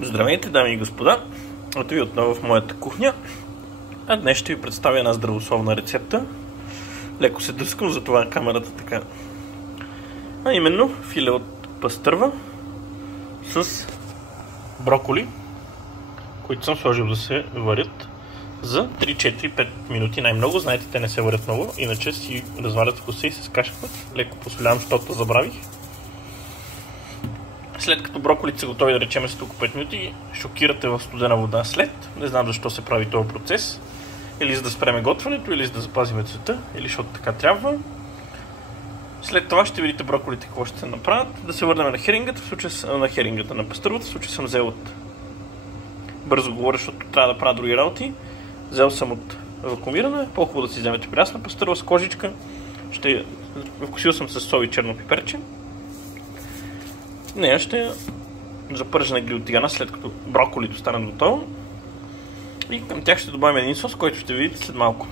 Здравейте, дами и господа! Ето ви отново в моята кухня. А днес ще ви представя една здравословна рецепта. Леко се дръскам, затова камерата така. А именно филе от пастърва с броколи, които съм сложил да се варят за 3-4-5 минути най-много. Знаете, те не се варят много, иначе си развалят вкуса и се скашват. Леко посолявам, защото забравих. След като броколите са готови, да речем след около 5 минути, шокирате в студена вода след. Не знам защо се прави този процес. Или за да спреме готвенето, или за да запазим цвета, или защото така трябва. След това ще видите броколите какво ще се направят. Да се върнем на херингата, в случая на херингата на пастървата. В случай съм взел от... Бързо говоря, защото трябва да правя други работи. Взел съм от вакуумирана. По-хубаво да си вземете прясна пастърва с кожичка. Вкусил съм с сол и черно пиперче. Нея ще запържа на грил тигана, след като броколито стане готово. И към тях ще добавим един сос, който ще видите след малко.